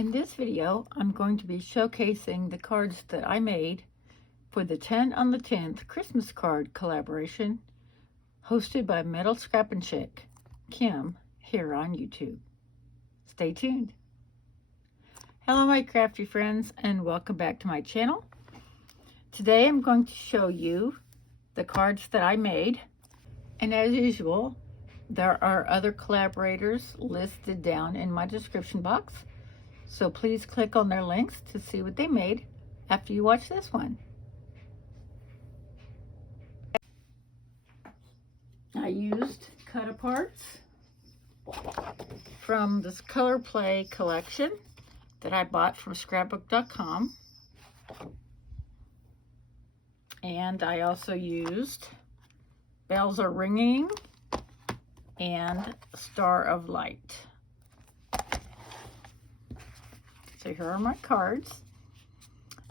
In this video, I'm going to be showcasing the cards that I made for the 10 on the 10th Christmas card collaboration hosted by Metal Scrappin Chick, Kim, here on YouTube. Stay tuned. Hello my crafty friends and welcome back to my channel. Today I'm going to show you the cards that I made, and as usual there are other collaborators listed down in my description box. So please click on their links to see what they made after you watch this one. I used cut-aparts from this Color Play collection that I bought from scrapbook.com. And I also used Bells Are Ringing and Star of Light. So here are my cards.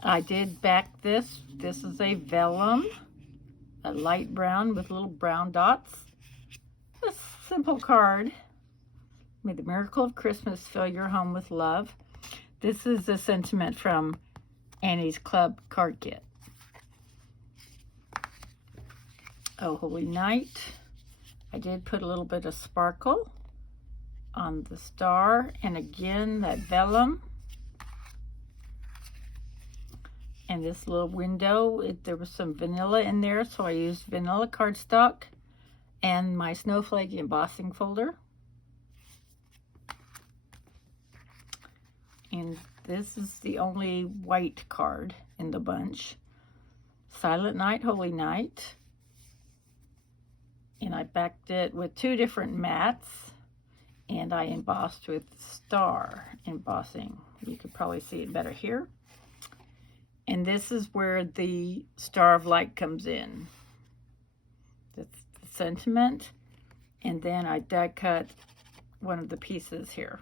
I did back this. This is a vellum, a light brown with little brown dots. A simple card. May the miracle of Christmas fill your home with love. This is a sentiment from Annie's Club card kit. Oh Holy Night. I did put a little bit of sparkle on the star, and again that vellum. And this little window, there was some vanilla in there, so I used vanilla cardstock and my snowflake embossing folder. And this is the only white card in the bunch. Silent Night, Holy Night. And I backed it with two different mats, and I embossed with star embossing. You could probably see it better here. And this is where the Star of Light comes in. That's the sentiment. And then I die cut one of the pieces here.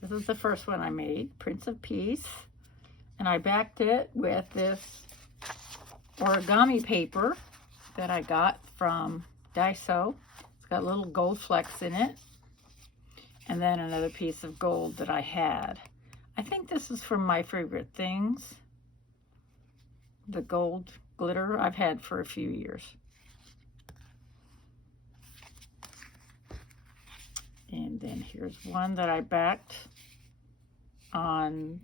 This is the first one I made, Prince of Peace. And I backed it with this origami paper that I got from Daiso. It's got little gold flecks in it. And then another piece of gold that I had. I think this is from My Favorite Things. The gold glitter I've had for a few years. And then here's one that I backed on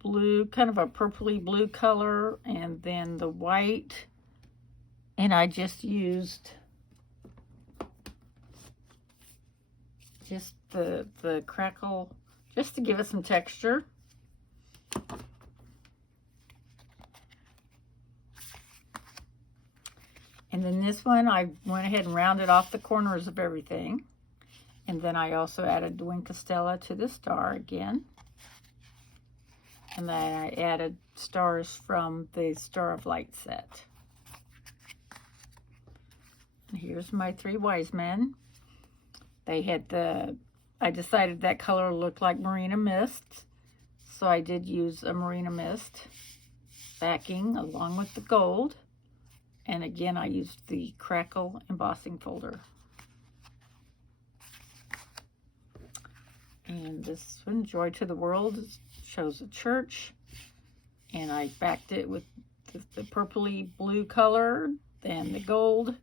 blue, kind of a purpley blue color, and then the white. And I just used just the crackle, just to give it some texture. And then this one, I went ahead and rounded off the corners of everything. And then I also added Wink Stella to the star again. And then I added stars from the Star of Light set. And here's my three wise men. They had I decided that color looked like Marina Mist, so I did use a Marina Mist backing along with the gold. And again, I used the crackle embossing folder. And this one, Joy to the World, shows a church. And I backed it with the purpley blue color, then the gold,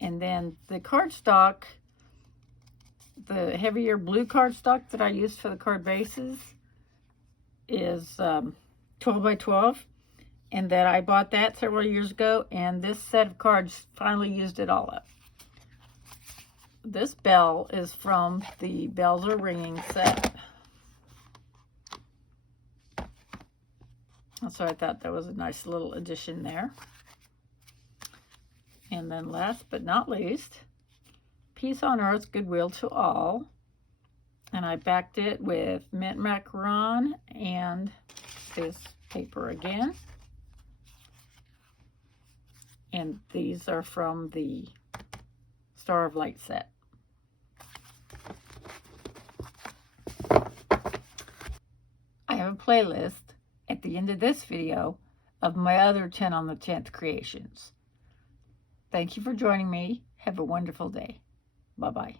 and then the cardstock. The heavier blue cardstock that I used for the card bases is 12 by 12, and that I bought that several years ago, and this set of cards finally used it all up. This bell is from the Bells Are Ringing set. So I thought that was a nice little addition there. And then last but not least, Peace on Earth, Goodwill to All. And I backed it with mint macaron and this paper again. And these are from the Star of Light set. I have a playlist at the end of this video of my other 10 on the 10th creations. Thank you for joining me. Have a wonderful day. Bye-bye.